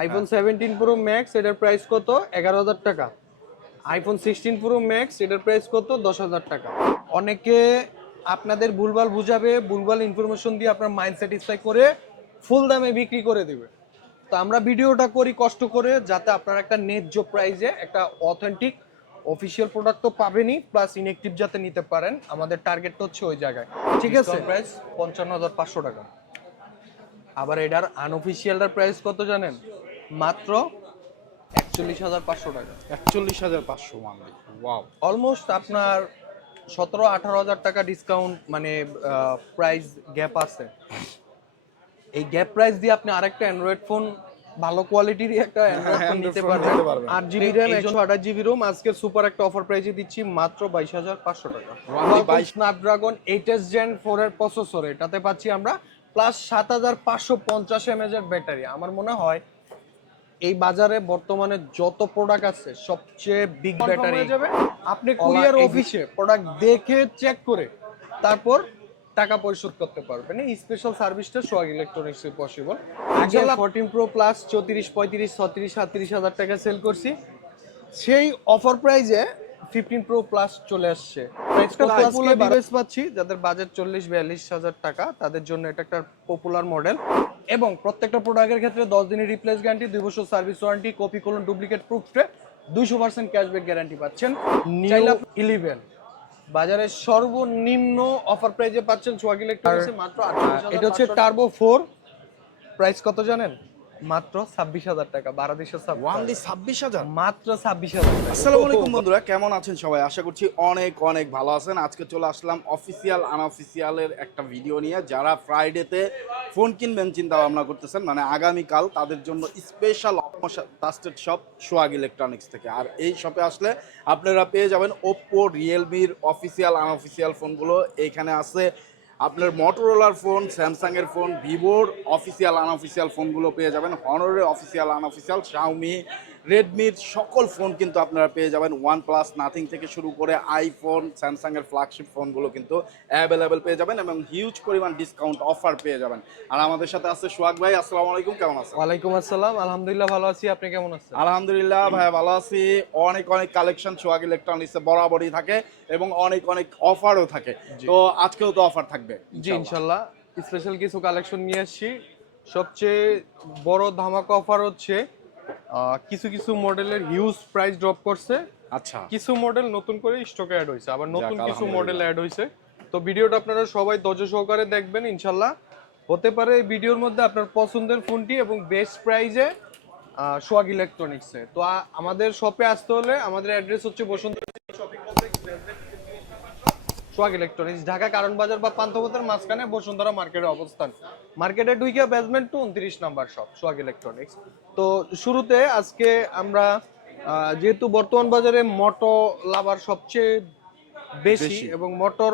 IPhone seventeen pro max এটার price কত? এগারো হাজার টাকা। আইফোন সিক্সটিন প্রো ম্যাক্স এটার প্রাইস কত? দশ হাজার টাকা। অনেকে আপনাদের ভুলভাল বুঝাবে ভুলভাল ইনফরমেশন দিয়ে আপনার মাইন্ড স্যাটিসফাই করে ফুল দামে বিক্রি করে দিবে। তো আমরা ভিডিওটা করি কষ্ট করে যাতে আপনারা একটা ন্যায্য প্রাইজে একটা অথেন্টিক অফিসিয়াল প্রোডাক্ট তো পাবেনই প্লাস ইনেকটিভ যাতে নিতে পারেন। আমাদের টার্গেট হচ্ছে ওই জায়গায়। ঠিক আছে? প্রাইস পঞ্চান্ন হাজার পাঁচশো টাকা। আবার এটার আনঅফিসিয়ালটার প্রাইস কত জানেন? মাত্র একচল্লিশ হাজার পাঁচশো টাকা। একচল্লিশ হাজার পাঁচশো মানলি ওয়াও অলমোস্ট আপনার সতেরো আঠারো হাজার টাকা ডিসকাউন্ট মানে প্রাইস গ্যাপ আছে। এই গ্যাপ প্রাইস দিয়ে আপনি আরেকটা অ্যান্ড্রয়েড ফোন ভালো কোয়ালিটির একটা অ্যান্ড্রয়েড ফোন নিতে পারবেন। আট জিবি র্যাম একশো আঠাশ জিবি রোম আজকের সুপার একটা অফার প্রাইসে দিচ্ছি মাত্র বাইশ হাজার পাঁচশো টাকা। 22 Snapdragon eight S gen four এর প্রসেসর এটাতে পাচ্ছি আমরা প্লাস সাত হাজার পাঁচশো পঞ্চাশ এমএজ এর ব্যাটারি আমার মনে হয় এই বাজারে বর্তমানে যত প্রোডাক্ট আছে সবচেয়ে বিগ ব্যাটারি যাবে। আপনি কুরিয়ার অফিসে প্রোডাক্ট দেখে চেক করে তারপর টাকা পরিশোধ করতে পারবেন। এই স্পেশাল সার্ভিসটা সোয়াগ ইলেকট্রনিক্স এ পসিবল আগে ফোরটিন প্রো প্লাস চৌত্রিশ পঁয়ত্রিশ ছত্রিশ সাতত্রিশ হাজার টাকা সেল করছি। সেই অফার প্রাইজে ফিফটিন প্রো প্লাস চলে আসছে। ডিভাইস পাচ্ছি যাদের বাজেট চল্লিশ বিয়াল্লিশ হাজার টাকা তাদের জন্য এটা একটা পপুলার মডেল এবং প্রত্যেকটা প্রোডাক্টের ক্ষেত্রে দশ দিনের রিপ্লেস গ্যারান্টি দুই বছর সার্ভিস ওয়ারেন্টি কপি করুন ডুপ্লিকেট প্রুফে দুইশো পার্সেন্ট ক্যাশব্যাক গ্যারান্টি পাচ্ছেন। ইলেভেন বাজারের সর্বনিম্ন অফার প্রাইজে পাচ্ছেন সোয়াগ ইলেকট্রনিক্সে মাত্র এটা হচ্ছে টার্বো ফোর প্রাইস কত জানেন? মাত্র ছাব্বিশ হাজার টাকা বারাদেশের ওয়ানলি ছাব্বিশ হাজার? মাত্র ছাব্বিশ হাজার আসসালামু আলাইকুম বন্ধুরা কেমন আছেন সবাই? আশা করছি অনেক অনেক ভালো আছেন। আজকে চলে আসলাম অফিসিয়াল আনঅফিসিয়ালের একটা ভিডিও নিয়ে। যারা ফ্রাইডেতে ফোন কিনবেন চিন্তা ভাবনা করতেছেন মানে আগামীকাল তাদের জন্য special trusted shop Swag electronics থেকে। আর এই শপে আসলে আপনারা পেয়ে যাবেন ওপ্পো রিয়েলমির অফিসিয়াল আনঅফিসিয়াল ফোনগুলো এইখানে আছে আপনার মোটোরোলার ফোন স্যামসাংয়ের ফোন ভিভোর অফিসিয়াল আনঅফিসিয়াল ফোনগুলো পেয়ে যাবেন। হনরের অফিসিয়াল আনঅফিসিয়াল শাওমি রেডমির সকল ফোন কিন্তু আপনারা পেয়ে যাবেন। ওয়ান প্লাস নাথিং থেকে শুরু করে আইফোন স্যামসাংয়ের ফ্ল্যাগশিপ ফোনগুলো কিন্তু অ্যাভেলেবেল পেয়ে যাবেন এবং হিউজ পরিমাণ ডিসকাউন্ট অফার পেয়ে যাবেন। আর আমাদের সাথে আছে সোহাগ ভাই আসসালামু আলাইকুম কেমন আছেন? ওয়ালাইকুম আসসালাম আলহামদুলিল্লাহ ভালো আছি। আপনি কেমন আছেন? আলহামদুলিল্লাহ ভাই ভালো আছি। অনেক অনেক কালেকশন সোহাগ ইলেকট্রনিক্সে বরাবরই থাকে এবং অনেক অনেক অফারও থাকে। তো আজকেও তো অফার থাকবে জি ইনশাল্লাহ স্পেশাল কিছু কালেকশন নিয়ে আসছি। সবচেয়ে বড় ধামাকা অফার হচ্ছে কিছু কিছু মডেলের হিউজ প্রাইস ড্রপ করছে। আচ্ছা। কিছু মডেল নতুন করে স্টকে অ্যাড হয়েছে আবার নতুন কিছু মডেল অ্যাড হয়েছে। তো ভিডিওটা আপনারা সবাই ধৈর্য সহকারে দেখবেন ইনশাল্লাহ। হতে পারে এই ভিডিওর মধ্যে আপনার পছন্দের ফোনটি এবং বেস্ট প্রাইজে সোয়াগ ইলেকট্রনিক্সে তো আমাদের শপে আসতে হলে আমাদের অ্যাড্রেস হচ্ছে Basanta shopping complex Swag electronics Dhaka Karwan Bazar বা পান্থপথের মাঝখানে বসুন্ধরা মার্কেটের অবস্থান। মার্কেটে ঢুকে বেসমেন্ট টু উনত্রিশ নাম্বার শপ সোয়াগ ইলেকট্রনিক্স। তো শুরুতে আজকে আমরা যেহেতু বর্তমান বাজারে মোটো লাভার সবচেয়ে বেশি। এবং মোটর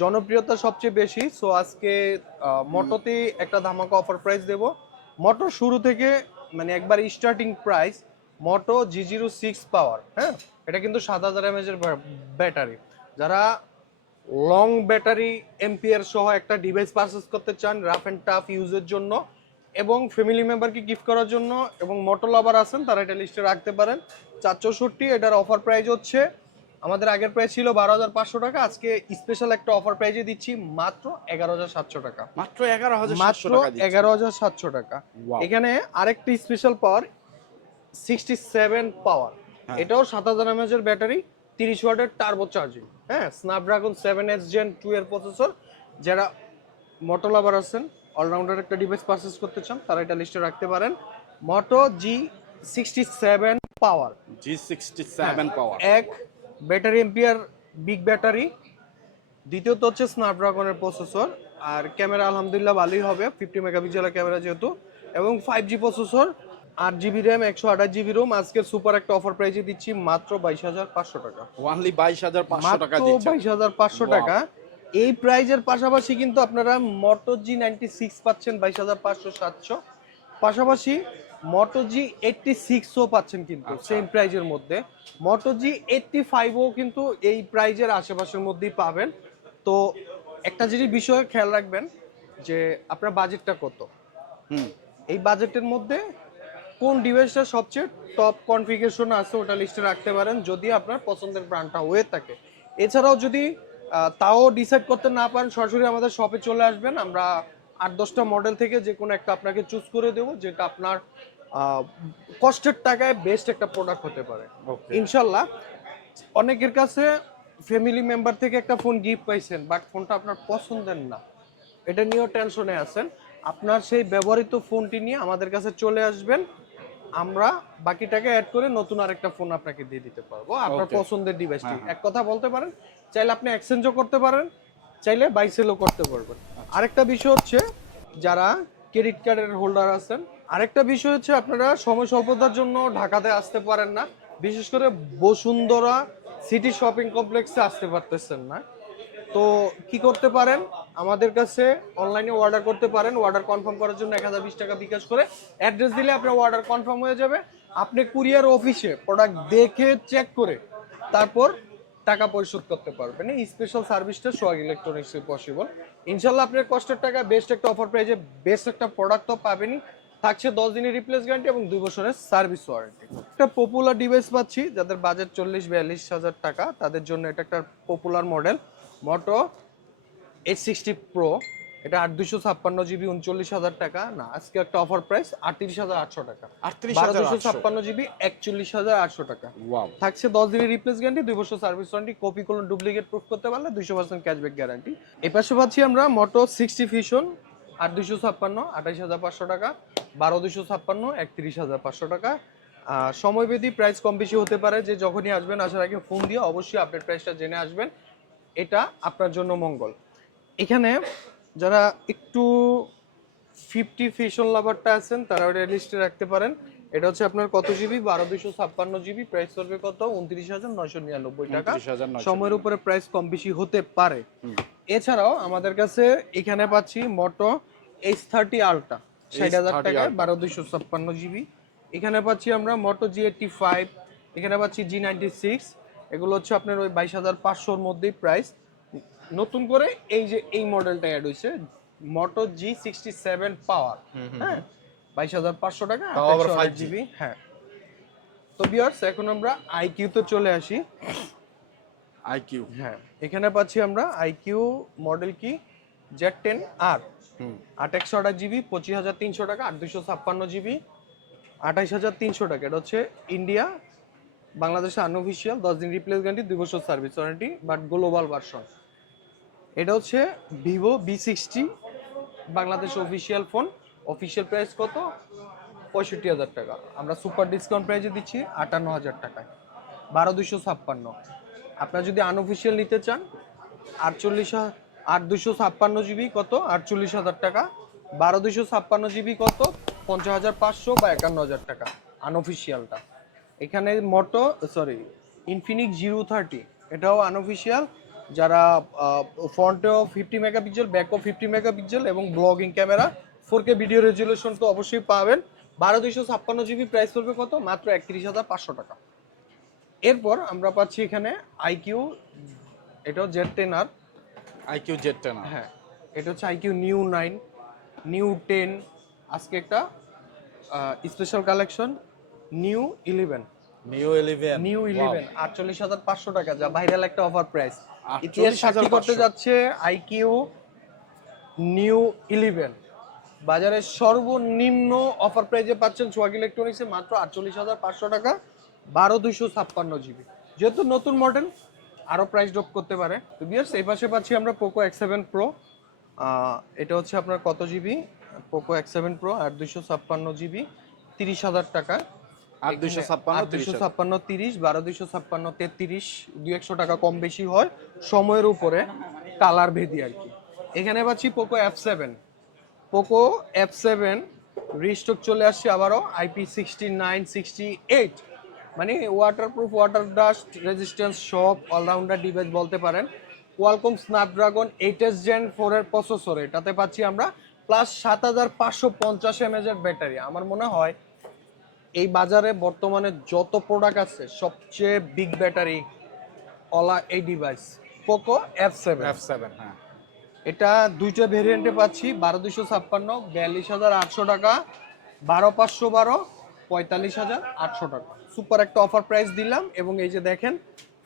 জনপ্রিয়তা সবচেয়ে বেশি সো আজকে মোটোতে একটা ধামাকা অফার প্রাইস দেব। মোটো শুরু থেকে মানে একবার starting price Moto G zero six power হ্যাঁ? এটা কিন্তু সাত হাজার এমএজের ব্যাটারি যারা লং ব্যাটারি এমপিআর সহ একটা ডিভাইস পারচেস করতে চান রাফ অ্যান্ড টাফ ইউজের জন্য এবং ফ্যামিলি মেম্বারকে গিফট করার জন্য এবং মোটো লাভার আছেন তারা এটা লিস্টে রাখতে পারেন। চার চৌষট্টি এটার অফার প্রাইস হচ্ছে আমাদের আগের প্রাইস ছিল বারো হাজার পাঁচশো টাকা আজকে স্পেশাল একটা অফার প্রাইজে দিচ্ছি মাত্র এগারো হাজার সাতশো টাকা। মাত্র এগারো হাজার মাত্র টাকা এগারো হাজার সাতশো টাকা। এখানে আরেকটি special power sixty seven power. এটাও সাত হাজার এমএজের ব্যাটারি তিরিশ ওয়াটের টার্বো চার্জিং হ্যাঁ Snapdragon seven S gen two এর প্রসেসর যারা মোটো লাভার আছেন অলরাউন্ডার একটা ডিভাইস পারচেস করতে চান তারা এটা লিস্টে রাখতে পারেন। Moto G sixty seven power G sixty seven power এক ব্যাটারি এম্পিয়ার বিগ ব্যাটারি দ্বিতীয়ত হচ্ছে স্ন্যাপড্রাগনের প্রসেসর আর ক্যামেরা আলহামদুলিল্লাহ ভালোই হবে ফিফটি মেগাপিক্সেলের ক্যামেরা যেহেতু। এবং ফাইভ জি প্রসেসর আট জিবি র্যাম একশো আঠাশ জিবি রোম আজকের সুপার একটা অফার প্রাইসে দিচ্ছি মাত্র বাইশ হাজার পাঁচশো টাকা। ওয়ানলি বাইশ হাজার পাঁচশো টাকা বাইশ হাজার পাঁচশো টাকা। এই প্রাইজের পাশাপাশি কিন্তু আপনারা মোটো জি নাইনটি সিক্স পাচ্ছেন বাইশ হাজার পাঁচশো সাতশো। পাশাপাশি মোটো জি এইটটি সিক্সও পাচ্ছেন কিন্তু আচ্ছা। সেম প্রাইজের মধ্যে। মোটো জি এইটটি ফাইভও কিন্তু এই প্রাইজের আশেপাশের মধ্যেই পাবেন। তো একটা জিনিস বিষয়ে খেয়াল রাখবেন যে আপনার বাজেটটা কত? হুম। এই বাজেটের মধ্যে কোন ডিভাইসটা সবচেয়ে টপ কনফিগারেশন আছে ওটা লিস্টে রাখতে পারেন যদি আপনার পছন্দের ব্র্যান্ডটা হয়ে থাকে। এছাড়াও যদি তাও ডিসাইড করতে না পারেন সরাসরি আমাদের শপে চলে আসবেন। আমরা আট দশটা মডেল থেকে যে কোনো একটা আপনাকে চুজ করে দেবো যেটা আপনার কষ্টের টাকায় বেস্ট একটা প্রোডাক্ট হতে পারে। ইনশাল্লাহ অনেকের কাছে ফ্যামিলি মেম্বার থেকে একটা ফোন গিফট পাইছেন বাট ফোনটা আপনার পছন্দের না। এটা নিয়েও টেনশনে আছেন। আপনার সেই ব্যবহৃত ফোনটি নিয়ে আমাদের কাছে চলে আসবেন। আমরা বাকি টাকা অ্যাড করে নতুন আরেকটা ফোন আপনাকে দিয়ে দিতে পারব। আপনার পছন্দের ডিভাইসটি হ্যাঁ, হ্যাঁ। এক কথা বলতে পারেন চাইলে আপনি এক্সচেঞ্জও করতে পারেন চাইলে বাইসেলও করতে পারবেন। আরেকটা বিষয় হচ্ছে যারা ক্রেডিট কার্ডের হোল্ডার আছেন আরেকটা বিষয় হচ্ছে আপনারা সময় স্বল্পতার জন্য ঢাকাতে আসতে পারেন না। বিশেষ করে বসুন্ধরা সিটি শপিং কমপ্লেক্সে আসতে পারতেছেন না। তো কি করতে পারেন? আমাদের কাছে অনলাইনে অর্ডার করতে পারেন। অর্ডার কনফার্ম করার জন্য এক হাজার বিশ টাকা বিকাশ করে অ্যাড্রেস দিলে আপনার অর্ডার কনফার্ম হয়ে যাবে। আপনি কুরিয়ার অফিসে প্রোডাক্ট দেখে চেক করে তারপর টাকা পরিশোধ করতে পারবেন। এই স্পেশাল সার্ভিসটা সোয়াগ ইলেকট্রনিক্সে পসিবল ইনশাল্লাহ আপনার কষ্টের টাকা বেস্ট একটা অফার প্রাইজে বেস্ট একটা প্রোডাক্ট তো পাবেনই। থাকছে দশ দিনের রিপ্লেস গ্যারান্টি এবং দুই বছরের সার্ভিস ওয়ারেন্টি একটা পপুলার ডিভাইস পাচ্ছি, যাদের বাজেট চল্লিশ, বিয়াল্লিশ হাজার টাকা, তাদের জন্য এটা একটা popular model Moto eight sixty pro এটা আট দুশো ছাপ্পান্ন জিবি উনচল্লিশ হাজার টাকা। না আজকে একটা অফার প্রাইস আটত্রিশ হাজার আটশো টাকা। আটত্রিশ হাজার দুশো ছাপ্পান্ন জিবি একচল্লিশ হাজার আটশো টাকা। থাকছে দশ দিনের রিপ্লেস গ্যারান্টি দুই বছর সার্ভিস ওয়ারেন্টি কপি কোনো ডুপ্লিকেট প্রুফ করতে পারলে দুইশো পার্সেন্ট ক্যাশব্যাক গ্যারান্টি এই পাশে পাচ্ছি আমরা মোটো সিক্সটি ফিশন আট দুশো ছাপ্পান্ন আঠাইশ হাজার পাঁচশো টাকা বারো দুশো ছাপ্পান্ন একত্রিশ হাজার পাঁচশো টাকা। আহ, সময়বেদী প্রাইস কম বেশি হতে পারে যে যখনই আসবেন আসার আগে ফোন দিয়ে অবশ্যই আপডেট প্রাইসটা জেনে আসবেন। এটা আপনার জন্য মঙ্গল। এখানে যারা একটু ফিফটি ফিশন লাভারটা আছেন তারা ওটা লিস্টে রাখতে পারেন। এটা হচ্ছে আপনার কত জিবি বারো দুশো ছাপ্পান্ন জিবি প্রাইস করবে কত? উনত্রিশ হাজার নয়শো নিরানব্বই টাকা। সময়ের উপরে প্রাইস কম বেশি হতে পারে। এছাড়াও আমাদের কাছে এখানে পাচ্ছি মোটো এইচ থার্টি আলটা ষাট হাজার H30 টাকায় বারো দুইশো ছাপ্পান্ন জিবি এখানে পাচ্ছি আমরা মোটো জি এইটটি ফাইভ এখানে পাচ্ছি জি নাইনটি সিক্স এগুলো হচ্ছে আপনার ওই বাইশ হাজার পাঁচশোর মধ্যেই প্রাইস নতুন করে এই যে এই মডেলটা অ্যাড হয়েছে মোটো জি সিক্সটি সেভেন পাওয়ার হ্যাঁ বাইশ হাজার পাঁচশো টাকা 5G জিবি হ্যাঁ। তো বিয়ার্স এখন আমরা আইকিউতে চলে আসি। আইকিউ হ্যাঁ এখানে পাচ্ছি আমরা আইকিউ মডেল কি? জেড টেন আর আট একশো আঠাশ জিবি পঁচিশ হাজার তিনশো টাকা আট দুশো ছাপ্পান্ন জিবি আঠাইশ হাজার তিনশো টাকা। এটা হচ্ছে ইন্ডিয়া বাংলাদেশের আনঅফিসিয়াল দশ দিন রিপ্লেস গ্যারান্টি দুই বছর service warranty but global version এটা হচ্ছে Vivo V sixty Bangladesh official phone official price কত? পঁয়ষট্টি হাজার টাকা। আমরা সুপার ডিসকাউন্ট প্রাইসে দিচ্ছি আটান্ন হাজার টাকায়। বারো দুশো ছাপ্পান্ন। আপনারা যদি আনঅফিসিয়াল নিতে চান, আটচল্লিশ আট দুশো ছাপ্পান্ন জিবি কত? আটচল্লিশ হাজার টাকা। বারো দুশো ছাপ্পান্ন জিবি কত? পঞ্চাশ হাজার পাঁচশো বা একান্ন হাজার টাকা আনঅফিসিয়ালটা এখানে Moto sorry Infinix zero thirty এটাও আনঅফিসিয়াল যারা ফ্রন্টেও ফিফটি মেগাপিক্সেল ব্যাকও ফিফটি মেগাপিক্সেল এবং blogging camera four K video resolution তো অবশ্যই পাবেন। বারো দুইশো ছাপ্পান্ন জিবি প্রাইস পড়বে কত? মাত্র একত্রিশ হাজার পাঁচশো টাকা। এরপর আমরা পাচ্ছি এখানে আইকিউ এটাও Z ten R. IQOO Z ten হ্যাঁ এটা হচ্ছে iQOO new nine new ten আজকে একটা special collection new eleven new eleven new eleven আটচল্লিশ হাজার পাঁচশো টাকা যা ভাইরাল একটা অফার প্রাইস 48,500 ইতিহাস সাক্ষী করতে যাচ্ছে আইকিউ নিউ ইলেভেন বাজারে সর্বনিম্ন অফার প্রাইজে পাচ্ছেন সোয়াগ ইলেকট্রনিক্সে মাত্র আটচল্লিশ হাজার পাঁচশো টাকা বারো দুইশো ছাপ্পান্ন জিবি। যেহেতু নতুন মডেল আরও প্রাইস ড্রপ করতে পারে। তো বিয়ার্স এই পাশে পাচ্ছি আমরা পোকো এক্স সেভেন প্রো এটা হচ্ছে আপনার কত GB? Poco X seven pro আট দুইশো ছাপ্পান্ন জিবি তিরিশ হাজার টাকা। আট দুইশো ছাপ্পান্ন দুশো ছাপ্পান্ন তিরিশ বারো দুইশো ছাপ্পান্ন তেত্রিশ দুই একশো টাকা কম বেশি হয়। সময়ের উপরে কালার ভেদি আর কি। এখানে পাচ্ছি Poco F seven Poco F seven restock চলে আসছে আবারও IP sixty nine sixty eight মানে ওয়াটারপ্রুফ ওয়াটার ডাস্ট রেজিস্ট্যান্স সব অলরাউন্ডার ডিভাইস বলতে পারেন। Qualcomm Snapdragon eight S gen ফোরের প্রসেসর এটাতে পাচ্ছি আমরা প্লাস সাত হাজার পাঁচশো পঞ্চাশ এমএজ এর ব্যাটারি আমার মনে হয় এই বাজারে বর্তমানে যত প্রোডাক্ট আছে সবচেয়ে বিগ ব্যাটারি অলা এই device Poco F seven F seven হ্যাঁ। এটা দুইটা ভেরিয়েন্টে পাচ্ছি বারো দুশো ছাপ্পান্ন বিয়াল্লিশ হাজার আটশো টাকা বারো পাঁচশো বারো পঁয়তাল্লিশ হাজার আটশো টাকা। সুপার একটা অফার প্রাইস দিলাম এবং এই যে দেখেন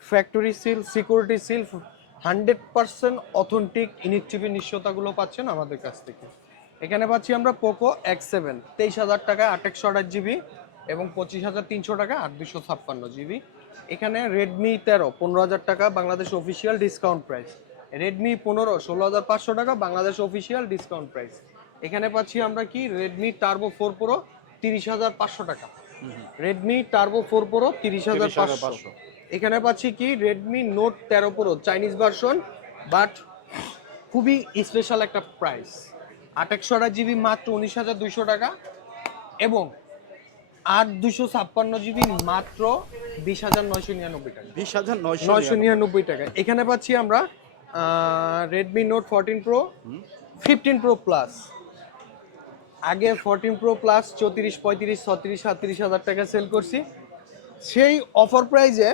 factory seal security seal hundred percent authentic ইনিকটিভি নিশ্চয়তাগুলো পাচ্ছেন আমাদের কাছ থেকে। এখানে পাচ্ছি আমরা পোকো এক্স সেভেন তেইশ হাজার টাকায় আট একশো আঠাশ জিবি এবং পঁচিশ হাজার তিনশো টাকা আট দুশো ছাপ্পান্ন জিবি এখানে রেডমি তেরো পনেরো হাজার টাকা Bangladesh official discount price Redmi পনেরো ষোলো হাজার পাঁচশো টাকা বাংলাদেশ অফিসিয়াল ডিসকাউন্ট প্রাইস এখানে পাচ্ছি আমরা কি? রেডমি টার্বো ফোর প্রো তিরিশ হাজার পাঁচশো টাকা। রেডমি টার্বো ফোর প্রো তিরিশ হাজার পাঁচশো। এখানে পাচ্ছি কি? রেডমি নোট তেরো প্রো চাইনিজ ভার্সন বাট খুবই স্পেশাল একটা প্রাইস আট একশো জিবি মাত্র উনিশ হাজার দুইশো টাকা। এবং আট দুশো ছাপ্পান্ন জিবি মাত্র বিশ হাজার নয়শো নিরানব্বই টাকা। বিশ হাজার নয়শো নিরানব্বই টাকা। এখানে পাচ্ছি আমরা Redmi note fourteen pro fifteen pro plus আগে ফোরটিন প্রো প্লাস চৌত্রিশ পঁয়ত্রিশ ছত্রিশ সাতত্রিশ হাজার টাকা সেল করছি। সেই অফার প্রাইজে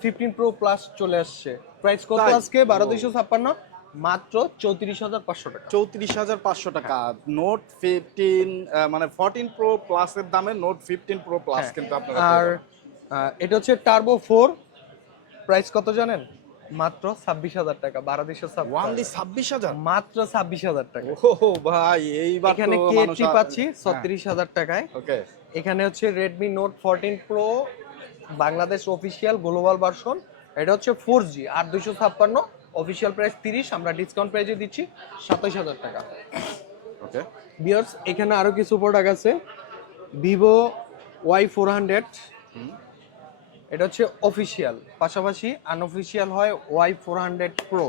ফিফটিন প্রো প্লাস চলে আসছে। প্রাইস কত আজকে? বারো দুইশো ছাপ্পান্ন। মাত্র চৌত্রিশ হাজার পাঁচশো টাকা। চৌত্রিশ হাজার পাঁচশো টাকা। নোট ফিফটিন মানে ফোরটিন প্রো প্লাসের দামে নোট ফিফটিন প্রো প্লাস হ্যাঁ। কিন্তু আপনারা আর এটা হচ্ছে টার্বো ফোর প্রাইস কত জানেন? মাত্র ছাব্বিশ হাজার টাকা। বারো দুইশো ওয়ানলি ছাব্বিশ হাজার? মাত্র ছাব্বিশ হাজার টাকা। ও ভাই এইবার এখানে তো কে মানুষ টি আর- পাচ্ছি ছত্রিশ হাজার টাকায়। ওকে এখানে হচ্ছে Redmi note fourteen pro Bangladesh official global version এটা হচ্ছে ফোর জি আর দুশো ছাপ্পান্ন অফিসিয়াল প্রাইস তিরিশ আমরা ডিসকাউন্ট প্রাইসে দিচ্ছি সাতাশ হাজার টাকা। ওকে বিয়ার্স এখানে আরও কিছু প্রোডাক্ট আছে। ভিভো ওয়াই ফোর হান্ড্রেড এটা হচ্ছে অফিসিয়াল পাশাপাশি আনঅফিসিয়াল হয় Y four hundred pro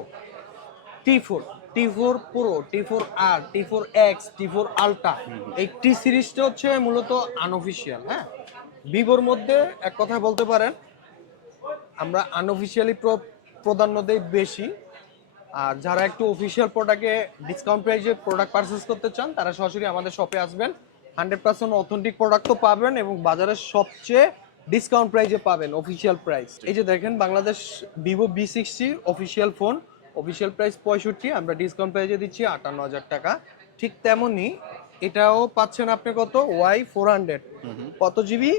T four T four pro T four R T four X T four ultra এই টি সিরিজটা হচ্ছে মূলত আনঅফিসিয়াল হ্যাঁ? ভিভোর মধ্যে এক কথা বলতে পারেন আমরা আনঅফিসিয়ালি প্রাধান্য দেই বেশি। আর যারা একটু অফিসিয়াল প্রোডাক্টে ডিসকাউন্ট প্রাইসে প্রোডাক্ট পারচেস করতে চান তারা সরাসরি আমাদের শপে আসবেন। হান্ড্রেড পার্সেন্ট অথেন্টিক প্রোডাক্ট তো পাবেন এবং বাজারের সবচেয়ে ডিসকাউন্ট প্রাইসে পাবেন অফিসিয়াল প্রাইস এই যে দেখেন Bangladesh Vivo V sixty official phone official price পঁয়ষট্টি আমরা ডিসকাউন্ট প্রাইসে দিচ্ছি আটান্ন হাজার টাকা। ঠিক তেমনই এটাও পাচ্ছেন আপনি কত? ওয়াই ফোর হান্ড্রেড কত জিবি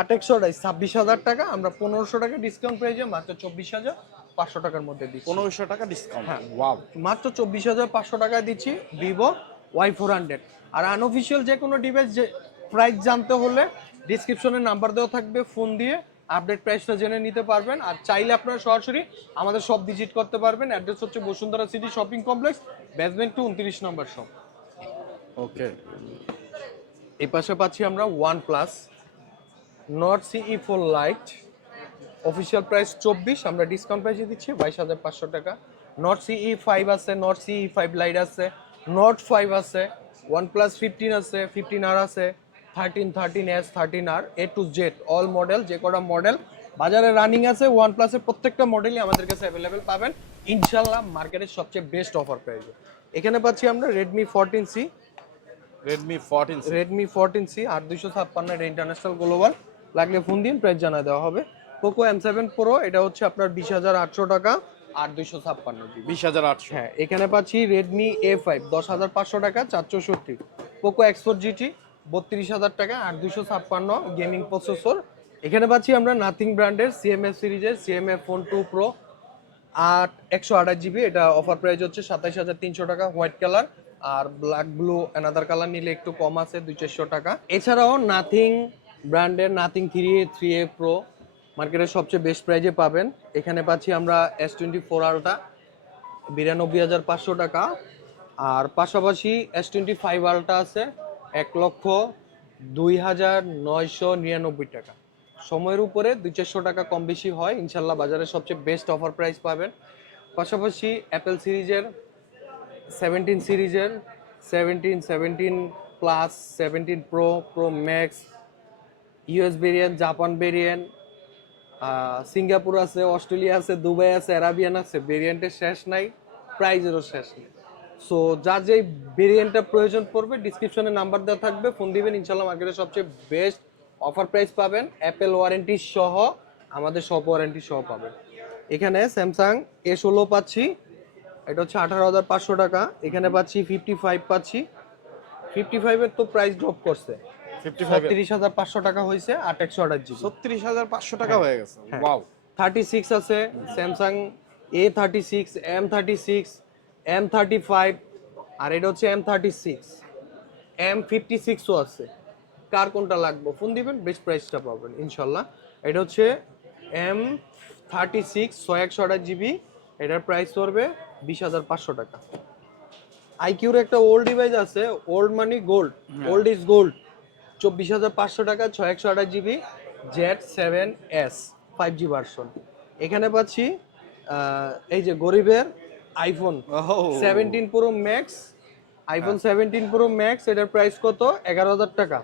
আট একশো ছাব্বিশ হাজার টাকা। আমরা পনেরোশো টাকা ডিসকাউন্ট প্রাইসে মাত্র চব্বিশ হাজার। পাঁচশো টাকার মধ্যে দিচ্ছি। পনেরোশো টাকা ডিসকাউন্ট হ্যাঁ। ওয়াও মাত্র চব্বিশ হাজার পাঁচশো টাকায় দিচ্ছি ভিভো ওয়াই ফোর হান্ড্রেড আর আনঅফিসিয়াল যে কোনো ডিভাইস যে প্রাইস জানতে হলে ডিসক্রিপশনে নাম্বার দেওয়া থাকবে ফোন দিয়ে আপডেট প্রাইসটা জেনে নিতে পারবেন। আর চাইলে আপনারা সরাসরি আমাদের সব ভিজিট করতে পারবেন। অ্যাড্রেস হচ্ছে Bashundhara city shopping complex basement two উনত্রিশ নম্বর শপ ওকে এই পাশে পাচ্ছি আমরা one plus Nord CE four lite official price চব্বিশ আমরা ডিসকাউন্ট প্রাইসে দিচ্ছি বাইশ হাজার পাঁচশো টাকা। নট সিই ফাইভ আছে নট সিই ফাইভ লাইট আছে নট ফাইভ আছে ওয়ান প্লাস ফিফটিন আছে ফিফটিন আর আছে thirteen thirteen S thirteen R A to Z all model যে কটা মডেল বাজারে রানিং আছে ওয়ান প্লাসের প্রত্যেকটা মডেলই আমাদের কাছে অ্যাভেলেবেল পাবেন। ইনশাল্লাহ মার্কেটের সবচেয়ে বেস্ট অফার প্রাইসে এখানে পাচ্ছি আমরা Redmi fourteen C Redmi fourteen Redmi fourteen C আট দুশো ছাপ্পান্ন ইন্টারন্যাশনাল গ্লোবাল লাগলে ফোন দিন প্রাইস জানায় দেওয়া হবে। পোকো এম সেভেন প্রো এটা হচ্ছে আপনার বিশ হাজার আটশো টাকা। আর দুইশো ছাপ্পান্ন জিবি বিশ হাজার আটশো। হ্যাঁ এখানে পাচ্ছি রেডমি এ ফাইভ দশ হাজার পাঁচশো টাকা চার চৌষট্টি পোকো এক্স ফোর জিটি বত্রিশ হাজার টাকা আর দুশো ছাপ্পান্ন গেমিং প্রসেসর এখানে পাচ্ছি আমরা নাথিং ব্র্যান্ডের সিএমএফ সিরিজের সিএমএফ ফোন টু প্রো আট একশো আঠাশ জিবি এটা অফার প্রাইস হচ্ছে সাতাইশ হাজার তিনশো টাকা হোয়াইট কালার আর ব্ল্যাক ব্লু অ্যানাদার কালার নিলে একটু কম আছে দুই চারশো টাকা। এছাড়াও নাথিং ব্র্যান্ডের nothing three A three A pro মার্কেটের সবচেয়ে বেস্ট প্রাইজে পাবেন। এখানে পাচ্ছি আমরা এস টোয়েন্টি ফোর আলটা বিরানব্বই হাজার পাঁচশো টাকা। আর পাশাপাশি এস টোয়েন্টি ফাইভ আলটা আছে, এক লক্ষ দুই হাজার নয়শো নিরানব্বই টাকা। সময়ের উপরে দুই চারশো টাকা কম বেশি হয়, ইনশাল্লাহ বাজারে সবচেয়ে বেস্ট অফার প্রাইস পাবেন। পাশাপাশি অ্যাপেল সিরিজের সেভেন্টিন সিরিজের seventeen seventeen plus seventeen pro pro max US variant Japan variant Singapore আছে, অস্ট্রেলিয়া আছে, দুবাই আছে, অ্যারাবিয়ান আছে ভেরিয়েন্টের শেষ নাই প্রাইজেরও শেষ নেই। সো যার যেই ভেরিয়েন্টটা প্রয়োজন পড়বে ডিসক্রিপশনে নাম্বার দেওয়া থাকবে ফোন দিবেন ইনশাল্লাহ মার্কেটের সবচেয়ে বেস্ট অফার প্রাইস পাবেন অ্যাপেল ওয়ারেন্টি সহ, আমাদের সব ওয়ারেন্টি সহ পাবেন। এখানে স্যামসাং এ ষোলো পাচ্ছি, এটা হচ্ছে আঠারো হাজার পাঁচশো টাকা, এখানে পাচ্ছি ফিফটি ফাইভ পাচ্ছি। ফিফটি ফাইভের তো প্রাইস ড্রপ করছে। ফিফটি ফাইভ ছত্রিশ হাজার পাঁচশো টাকা হয়েছে আট একশো আঠাশ জিবি। ছত্রিশ হাজার পাঁচশো টাকা হয়ে। গেছে। হ্যাঁ। ওয়াও থার্টি সিক্স আছে Samsung A thirty six M thirty six M thirty five আর এটা হচ্ছে M thirty six M fifty সিক্সও আছে। কার কোনটা লাগবে? ফোন দিবেন বেস্ট প্রাইসটা পাবেন ইনশাল্লাহ। এটা হচ্ছে এম থার্টি সিক্স ছয় একশো আঠাশ জিবি। এটার প্রাইস পড়বে বিশ হাজার পাঁচশো টাকা। আইকিউর একটা ওল্ড ডিভাইস আছে old money gold old is gold চব্বিশ হাজার পাঁচশো টাকা ছয় একশো আঠাশ GB Z seven S five G version. এখানে পাচ্ছি এই যে গরিবের iPhone seventeen pro max iPhone seventeen pro max এটার প্রাইস কত? এগারো হাজার টাকা।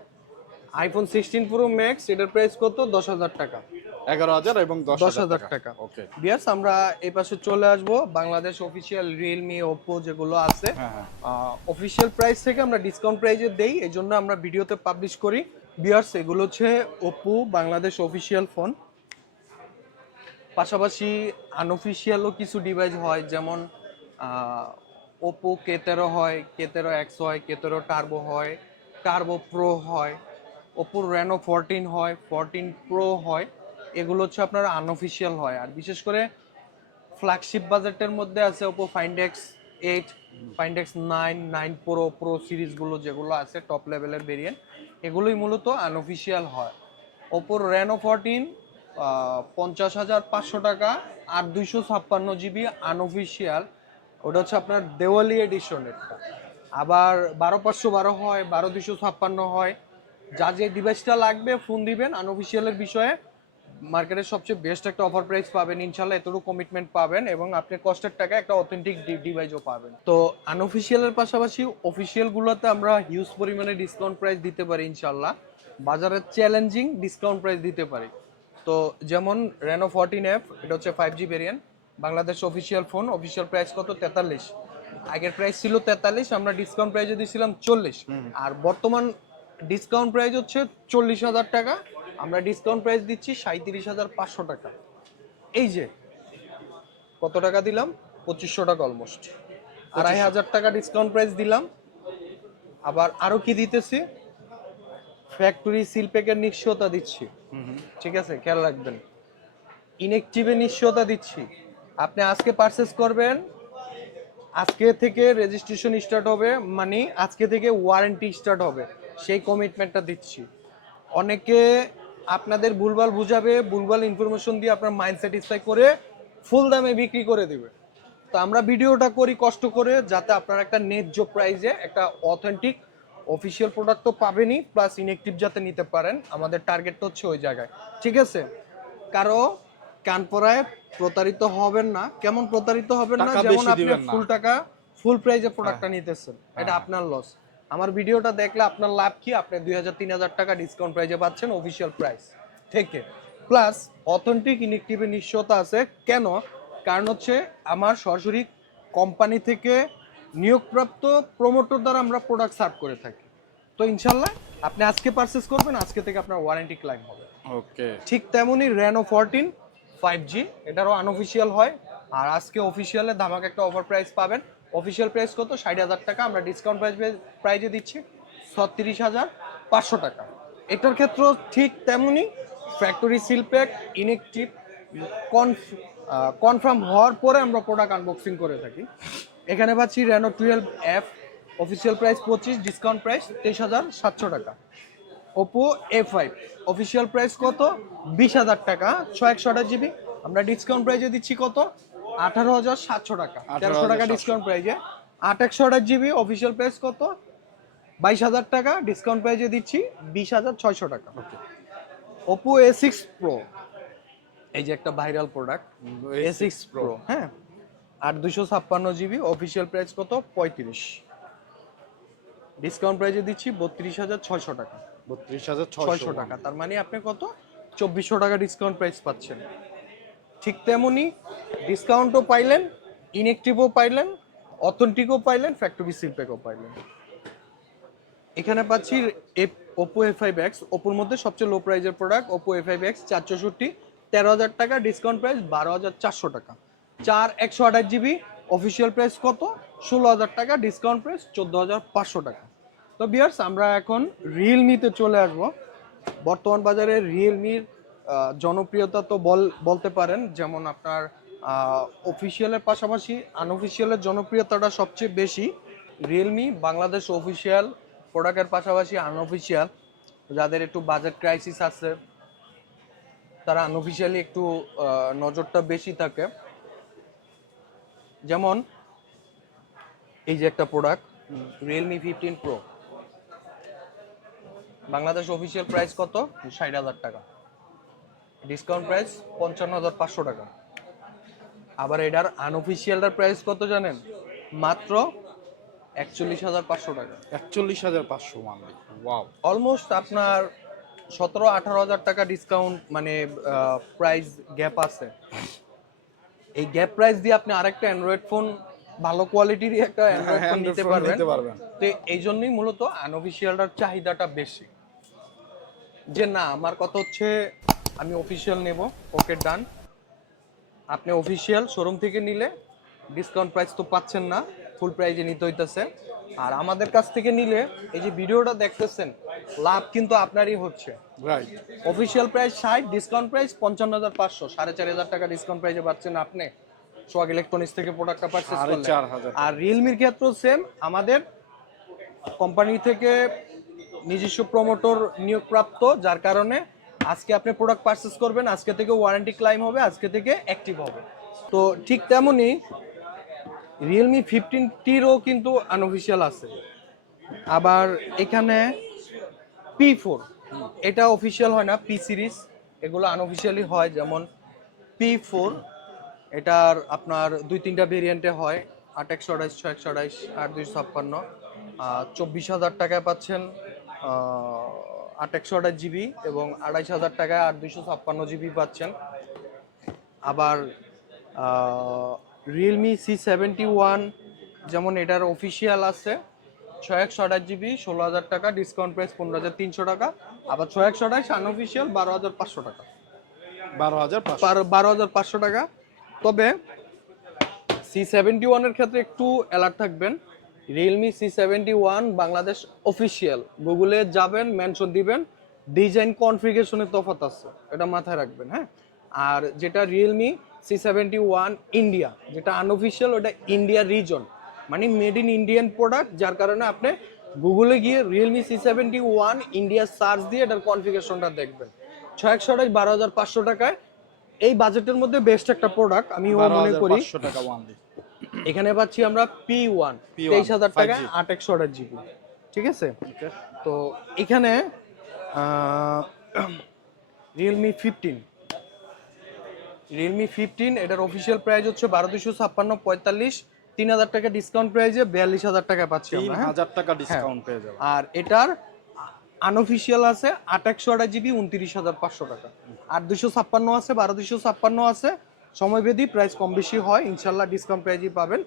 আইফোন সিক্সটিন প্রো ম্যাক্স এটার প্রাইস কত? দশ হাজার টাকা। এগারো হাজার এবং দশ হাজার টাকা। ওকে বিয়ার্স আমরা এই পাশে চলে আসব। বাংলাদেশ অফিসিয়াল রিয়েলমি ওপো যেগুলো আছে। হ্যাঁ হ্যাঁ। অফিসিয়াল প্রাইস থেকে আমরা ডিসকাউন্ট প্রাইজে দেই এই জন্য আমরা ভিডিওতে পাবলিশ করি। বিয়ার্স এগুলো হচ্ছে ওপো বাংলাদেশ অফিসিয়াল ফোন পাশাপাশি আনঅফিসিয়ালও কিছু ডিভাইস হয় যেমন ওপো কে তেরো হয় কে তেরো এক্স হয় কে তেরো টার্বো হয় টার্বো প্রো হয় ওপোর রেনো ফোরটিন হয় ফোরটিন প্রো হয়। এগুলো হচ্ছে আপনার আনঅফিসিয়াল হয়। আর বিশেষ করে ফ্ল্যাগশিপ বাজেটের মধ্যে আছে Oppo Find X eight Find X nine nine pro pro সিরিজগুলো যেগুলো আছে টপ লেভেলের ভেরিয়েন্ট এগুলোই মূলত আনঅফিসিয়াল হয়। ওপোর রেনো ফোরটিন পঞ্চাশ হাজার পাঁচশো টাকা আর দুইশো ছাপ্পান্ন জিবি আনঅফিসিয়াল ওটা হচ্ছে আপনার দেওয়ালি এডিশন একটা আবার বারো পাঁচশো বারো হয়, বারো দুইশো ছাপ্পান্ন হয়। যা যে ডিভাইসটা লাগবে ফোন দিবেন আনঅফিসিয়ালের বিষয়ে। মার্কেটের সবচেয়ে বেস্ট একটা অফার প্রাইস পাবেন ইনশাল্লাহ এতটুকু কমিটমেন্ট পাবেন এবং আপনি কষ্টের টাকা একটা অথেন্টিক ডিভাইসও পাবেন। তো আনঅফিসিয়ালের পাশাপাশি অফিসিয়ালগুলোতে আমরা হিউজ পরিমাণে ডিসকাউন্ট প্রাইস দিতে পারি ইনশাল্লাহ বাজারের চ্যালেঞ্জিং ডিসকাউন্ট প্রাইস দিতে পারি। তো যেমন রেনো ফোরটিন এফ এটা হচ্ছে five G variant Bangladesh official phone official price কত? তেতাল্লিশ। আগের প্রাইস ছিল তেতাল্লিশ আমরা ডিসকাউন্ট প্রাইসে দিয়েছিলাম চল্লিশ। আর বর্তমান ডিসকাউন্ট প্রাইস হচ্ছে চল্লিশ হাজার টাকা। আমরা ডিসকাউন্ট প্রাইস দিচ্ছি সাঁত্রিশ হাজার পাঁচশো টাকা। এই যে কত টাকা দিলাম? পঁচিশশো টাকা অলমোস্ট আড়াই হাজার টাকা ডিসকাউন্ট প্রাইস দিলাম। আবার আরও কি দিতেছি? ফ্যাক্টরি সিল প্যাকের নিশ্চয়তা দিচ্ছি। ঠিক আছে? খেয়াল রাখবেন। ইনেকটিভে নিশ্চয়তা দিচ্ছি। আপনি আজকে পারচেস করবেন। আজকে থেকে রেজিস্ট্রেশন স্টার্ট হবে মানে আজকে থেকে ওয়ারেন্টি স্টার্ট হবে। সেই কমিটমেন্টটা দিচ্ছি। অনেকে আপনাদের ভুলভাল বুঝাবে ভুলভাল ইনফরমেশন দিয়ে আপনার মাইন্ড স্যাটিসফাই করে ফুল দামে বিক্রি করে দিবে। তো আমরা ভিডিওটা করি কষ্ট করে যাতে আপনারা একটা ন্যায্য প্রাইজে একটা অথেন্টিক অফিসিয়াল প্রোডাক্ট তো পাবেনই প্লাস ইনেকটিভ যাতে নিতে পারেন। আমাদের টার্গেটটা হচ্ছে ওই জায়গায়। ঠিক আছে? কারও কান পরায় প্রতারিত হবেন না। কেমন প্রতারিত হবেন না? যেমন আপনি ফুল টাকা ফুল প্রাইজে প্রোডাক্টটা নিতেছেন। এটা আপনার লস আমার ভিডিওটা দেখলে আপনার লাভ কি? আপনি দুই হাজার তিন হাজার টাকা ডিসকাউন্ট প্রাইজে পাচ্ছেন অফিসিয়াল প্রাইস থেকে প্লাস অথেন্টিক ইনেকটিভের নিশ্চয়তা আছে। কেন? কারণ হচ্ছে আমার সরাসরি কোম্পানি থেকে নিয়োগপ্রাপ্ত প্রমোটর দ্বারা আমরা প্রোডাক্ট সার্ভ করে থাকি। তো ইনশাল্লাহ আপনি আজকে পারচেস করবেন আজকে থেকে আপনার ওয়ারেন্টি ক্লাইম হবে। ওকে ঠিক তেমনই রেনো ফোরটিন ফাইভ জি এটারও আনঅফিসিয়াল হয়। আর আজকে অফিসিয়ালে ধামাক একটা অফার প্রাইস পাবেন। অফিসিয়াল প্রাইস কত? ষাট হাজার টাকা। আমরা ডিসকাউন্ট প্রাইস প্রাইজে দিচ্ছি ছত্রিশ হাজার পাঁচশো টাকা। এটার ক্ষেত্রেও ঠিক তেমনই ফ্যাক্টরি সিল প্যাক ইনেকটিভ কনফার্ম হওয়ার পরে আমরা প্রোডাক্ট আনবক্সিং করে থাকি। এখানে পাচ্ছি Reno twelve F official price পঁচিশ ডিসকাউন্ট প্রাইস তেইশ হাজার সাতশো টাকা। Oppo A five official price কত? বিশ হাজার টাকা ছয় একশো জিবি আমরা ডিসকাউন্ট প্রাইজে দিচ্ছি কত? আঠারো হাজার সাতশো টাকা। তেরোশো টাকা ডিসকাউন্ট প্রাইজে আট একশো আঠাশ জিবি অফিসিয়াল প্রাইস কত? বাইশ হাজার টাকা ডিসকাউন্ট প্রাইজে দিচ্ছি বিশ হাজার ছয়শো টাকা। ওপো এ সিক্স প্রো এই যে একটা viral product A six pro হ্যাঁ। আর দুশো ছাপ্পান্ন জিবি অফিসিয়াল প্রাইস কত? পঁয়ত্রিশ। ডিসকাউন্ট প্রাইজে দিচ্ছি বত্রিশ হাজার ছয়শো টাকা। বত্রিশ হাজার ছয়শো। টাকা তার মানে আপনি কত? চব্বিশশো টাকা ডিসকাউন্ট প্রাইস পাচ্ছেন। ঠিক তেমনই ডিসকাউন্টও পাইলেন ইনেকটিভও পাইলেন অথেন্টিকও পাইলেন ফ্যাক্টরি সিলপ্যাকও পাইলেন। এখানে পাচ্ছি ওপো এ ফাইভ এক্স ওপোর মধ্যে সবচেয়ে লো প্রাইজের product Oppo A five X চার চৌষট্টি তেরো হাজার টাকা ডিসকাউন্ট প্রাইস বারো হাজার চারশো টাকা। চার একশো আঠাশ জিবি অফিসিয়াল প্রাইস কত? ষোলো হাজার টাকা ডিসকাউন্ট প্রাইস চোদ্দ হাজার পাঁচশো টাকা। তো বিয়ার্স আমরা এখন রিয়েলমিতে চলে আসব। বর্তমান বাজারে রিয়েলমির জনপ্রিয়তা তো বল, বলতে পারেন, যেমন আপনার অফিসিয়ালের পাশাপাশি আনঅফিসিয়ালের জনপ্রিয়তাটা সবচেয়ে বেশি। রিয়েলমি বাংলাদেশ অফিসিয়াল প্রোডাক্টের পাশাপাশি আনঅফিসিয়াল, যাদের একটু বাজেট ক্রাইসিস আছে, তারা আনঅফিসিয়ালি একটু নজরটা বেশি থাকে। যেমন, এই যে একটা product Realme fifteen pro Bangladesh official price কত? ষাট হাজার টাকা। ডিসকাউন্ট প্রাইস পঞ্চান্ন হাজার পাঁচশো টাকা। আবার এটার আনঅফিসিয়ালটার প্রাইস কত জানেন? মাত্র একচল্লিশ হাজার পাঁচশো টাকা। একচল্লিশ হাজার পাঁচশো মানলি ওয়াও অলমোস্ট আপনার সতেরো আঠারো হাজার টাকা ডিসকাউন্ট মানে প্রাইস গ্যাপ আছে। এই গ্যাপ প্রাইস দিয়ে আপনি আরেকটা অ্যান্ড্রয়েড ফোন ভালো কোয়ালিটির একটা অ্যান্ড্রয়েড ফোন নিতে পারবেন। নিতে পারবেন। তো এই জন্যই মূলত আনঅফিসিয়ালটার চাহিদাটা বেশি। যে না আমার কথা হচ্ছে আমি অফিসিয়াল নেব ওকে ডান আপনি অফিসিয়াল শোরুম থেকে নিলে ডিসকাউন্ট প্রাইস তো পাচ্ছেন না ফুল প্রাইজে নিতে হইতেছে। আর আমাদের কাছ থেকে নিলে এই যে ভিডিওটা দেখতেছেন লাভ কিন্তু আপনারই হচ্ছে। রাইট অফিসিয়াল প্রাইস ষাট ডিসকাউন্ট প্রাইস পঞ্চান্ন হাজার পাঁচশো সাড়ে চার হাজার টাকা ডিসকাউন্ট প্রাইসে পাচ্ছেন আপনি। সোয়াগ ইলেকট্রনিক্স থেকে প্রোডাক্টটা পাচ্ছেন সাড়ে চার হাজার আর রিয়েলমির ক্ষেত্রেও সেম আমাদের কোম্পানি থেকে নিজস্ব প্রমোটর নিয়োগপ্রাপ্ত যার কারণে আজকে আপনি প্রোডাক্ট পারচেস করবেন, আজকে থেকে ওয়ারেন্টি ক্লাইম হবে, আজকে থেকে অ্যাক্টিভ হবে। তো ঠিক তেমনই রিয়েলমি ফিফটিন টিরও কিন্তু আনঅফিসিয়াল আছে। আবার এখানে পি ফোর এটা অফিসিয়াল হয় না পি সিরিজ এগুলো আনঅফিসিয়ালি হয়, যেমন পি ফোর এটার আপনার দুই তিনটা ভেরিয়েন্টে হয়, আট একশো আঠাইশ ছয় একশো আঠাইশ আট দুইশো ছাপ্পান্ন চব্বিশ হাজার টাকায় পাচ্ছেন আট একশো আঠাশ জিবি এবং আড়াইশ হাজার টাকায় আট দুইশো ছাপ্পান্ন জিবি পাচ্ছেন। আবার রিয়েলমি সি সেভেন্টি ওয়ান যেমন এটার অফিসিয়াল আছে ছয় একশো আঠাশ জিবি ষোলো হাজার টাকা ডিসকাউন্ট প্রাইস পনেরো হাজার তিনশো টাকা আবার ছয় একশো আঠাশ আনঅফিসিয়াল বারো হাজার পাঁচশো টাকা। বারো হাজার বারো হাজার পাঁচশো টাকা। তবে সি সেভেন্টি ওয়ানের ক্ষেত্রে একটু অ্যালার্ট থাকবেন। Realme C seventy one Bangladesh official গুগলে যাবেন মেনশন দিবেন ডিজাইন কনফিগারেশনের তফাত আছে, এটা মাথায় রাখবেন হ্যাঁ? আর যেটা Realme C seventy one India যেটা আনঅফিসিয়াল ওটা ইন্ডিয়া রিজন মানে মেড ইন ইন্ডিয়ান প্রোডাক্ট যার কারণে আপনি গুগলে গিয়ে Realme C seventy one India search দিয়ে এটার কনফিগারেশনটা দেখবেন। ছয় একশো বারো হাজার পাঁচশো টাকায়, এই বাজেটের মধ্যে বেস্ট একটা প্রোডাক্ট আমি মনে করি। এখানে পাচ্ছি আমরা পি ওয়ান তেইশ হাজার টাকা আট একশো আঠাশ জিবি। ঠিক আছে? তো এখানে রিয়েলমি ফিফটিন রিয়েলমি ফিফটিন এটার অফিসিয়াল প্রাইস হচ্ছে বারো দুশো ছাপ্পান্ন পঁয়তাল্লিশ। তিন হাজার টাকা ডিসকাউন্ট প্রাইসে বিয়াল্লিশ হাজার টাকা পাচ্ছি আমরা হ্যাঁ? হাজার টাকা ডিসকাউন্ট পেয়ে যাবেন। আর এটার আনঅফিসিয়াল আছে আট একশো আঠাশ জিবি উনত্রিশ হাজার পাঁচশো টাকা। আর দুশো ছাপ্পান্ন আছে বারো দুশো ছাপ্পান্ন আছে সময়ভেদী প্রাইস কম বেশি হয় ইনশাল্লাহ ডিসকাউন্ট প্রাইজই পাবেন।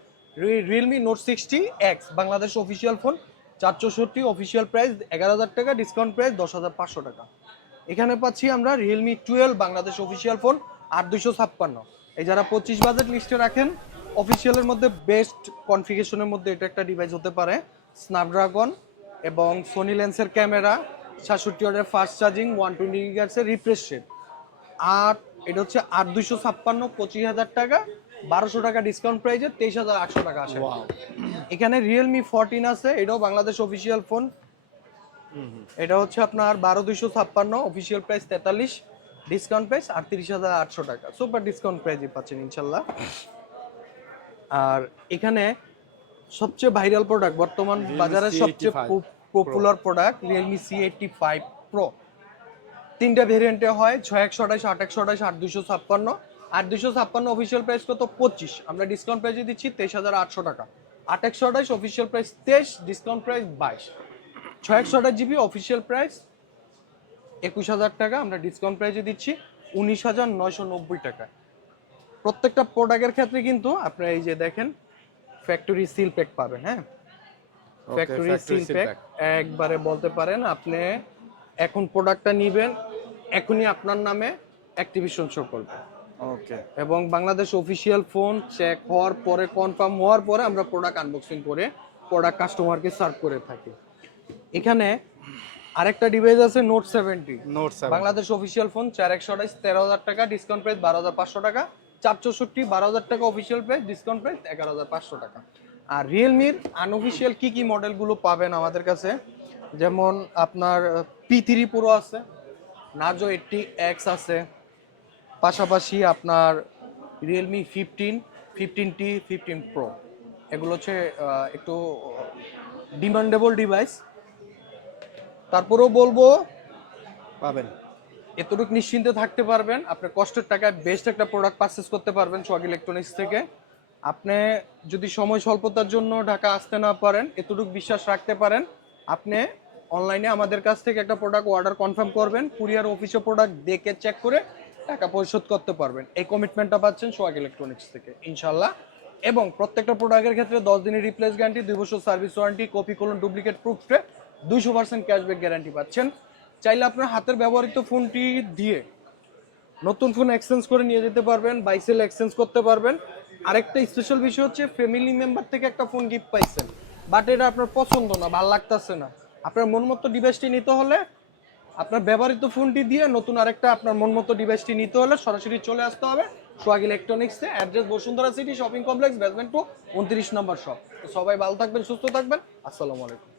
Realme note sixty X Bangladesh official phone চার চৌষট্টি অফিসিয়াল প্রাইস এগারো হাজার টাকা ডিসকাউন্ট প্রাইস দশ হাজার পাঁচশো টাকা। এখানে পাচ্ছি আমরা Realme twelve Bangladesh official phone আট দুশো ছাপ্পান্ন। এই যারা পঁচিশ বাজেট লিস্টে রাখেন অফিসিয়ালের মধ্যে বেস্ট কনফিগেশনের মধ্যে এটা একটা ডিভাইস হতে পারে স্ন্যাপড্রাগন এবং সোনি লেন্সের ক্যামেরা সাতষট্টি ওয়াটের ফাস্ট চার্জিং ওয়ান টোয়েন্টি গিগার্সের রিফ্রেশ রেট আর এটা হচ্ছে আট দুইশো ছাপ্পান্ন পঁচিশ হাজার টাকা বারোশো টাকা ডিসকাউন্ট প্রাইজে তেইশ হাজার আটশো টাকা আসে। এখানে রিয়েলমি ফোরটিন আছে এটাও বাংলাদেশ অফিসিয়াল ফোন এটা হচ্ছে আপনার বারো দুইশো ছাপ্পান্ন অফিসিয়াল প্রাইস তেতাল্লিশ ডিসকাউন্ট প্রাইস আটত্রিশ হাজার আটশো টাকা। সুপার ডিসকাউন্ট প্রাইজে পাচ্ছেন ইনশাল্লাহ। আর এখানে সবচেয়ে ভাইরাল প্রোডাক্ট বর্তমান বাজারে সবচেয়ে popular product Realme C eighty five Pro তিনটা ভেরিয়েন্টে হয় ছয় একশো আঠাশ আট একশো আঠাশ আট দুশো ছাপ্পান্ন। আট দুশো ছাপ্পান্ন অফিসিয়াল প্রাইস কত? পঁচিশ। আমরা ডিসকাউন্ট প্রাইসে দিচ্ছি তেইশ হাজার আটশো টাকা। আট একশো আঠাশ অফিসিয়াল প্রাইস তেইশ ডিসকাউন্ট প্রাইস বাইশ। ছয় একশো আঠাশ জিবি অফিসিয়াল প্রাইস একুশ হাজার টাকা আমরা ডিসকাউন্ট প্রাইসে দিচ্ছি উনিশ হাজার নয়শো নব্বই টাকা প্রত্যেকটা প্রোডাক্টের ক্ষেত্রে কিন্তু আপনারা এই যে দেখেন ফ্যাক্টরি সিল প্যাক পাবেন হ্যাঁ? ফ্যাক্টরি সিল প্যাক একবারে বলতে পারেন আপনি এখন প্রোডাক্টটা নিবেন এখনই আপনার নামে অ্যাক্টিভেশন শো করবে। ওকে এবং বাংলাদেশ অফিসিয়াল ফোন চেক হওয়ার পরে কনফার্ম হওয়ার পরে আমরা প্রোডাক্ট আনবক্সিং করে প্রোডাক্ট কাস্টমারকে সার্ভ করে থাকি। এখানে আরেকটা ডিভাইস আছে note seventy note Bangladesh official phone চার একশো আঠাইশ তেরো হাজার টাকা ডিসকাউন্ট প্রাইস বারো হাজার পাঁচশো টাকা চার চৌষট্টি বারো হাজার টাকা অফিসিয়াল প্রাইস ডিসকাউন্ট প্রাইস এগারো হাজার পাঁচশো টাকা। আর রিয়েলমির আনঅফিসিয়াল কি কি মডেলগুলো পাবেন আমাদের কাছে? যেমন আপনার পি থ্রি প্রো আছে, নাজো এইটটি এক্স আছে, পাশাপাশি আপনার Realme fifteen fifteen T fifteen Pro এগুলো হচ্ছে একটু ডিমান্ডেবল ডিভাইস তারপরেও বলব, পাবেন। এতটুকু নিশ্চিন্তে থাকতে পারবেন আপনার কষ্টের টাকায় বেস্ট একটা প্রোডাক্ট পারচেস করতে পারবেন সোয়াগ ইলেকট্রনিক্স থেকে। আপনি যদি সময় স্বল্পতার জন্য ঢাকা আসতে না পারেন, এতটুকু বিশ্বাস রাখতে পারেন, আপনি অনলাইনে আমাদের কাছ থেকে একটা প্রোডাক্ট অর্ডার কনফার্ম করবেন কুরিয়ার অফিসে প্রোডাক্ট দেখে চেক করে টাকা পরিশোধ করতে পারবেন। এই কমিটমেন্টটা পাচ্ছেন সোয়াগ ইলেকট্রনিক্স থেকে ইনশাল্লাহ এবং প্রত্যেকটা প্রোডাক্টের ক্ষেত্রে দশ দিনের রিপ্লেস গ্যারান্টি দুই বছর service warranty copy clone duplicate প্রুফে দুইশো পার্সেন্ট ক্যাশব্যাক গ্যারান্টি পাচ্ছেন। চাইলে আপনার হাতের ব্যবহৃত ফোনটি দিয়ে নতুন ফোন এক্সচেঞ্জ করে নিয়ে যেতে পারবেন বাইসেল এক্সচেঞ্জ করতে পারবেন। আরেকটা স্পেশাল বিষয় হচ্ছে ফ্যামিলি মেম্বার থেকে একটা ফোন গিফট পাইছেন বাট এটা আপনার পছন্দ না, ভালো লাগতেছে না। আপনার মন মতো ডিভাইসটি নিতে হলে আপনার ব্যবহৃত ফোনটি দিয়ে নতুন আরেকটা আপনার মন মতো ডিভাইসটি নিতে হলে সরাসরি চলে আসতে হবে Swag ইলেকট্রনিক্সে। Address Bashundhara city shopping complex basement two উনত্রিশ নম্বর শপ। সবাই ভালো থাকবেন, সুস্থ থাকবেন। আসসালামু আলাইকুম।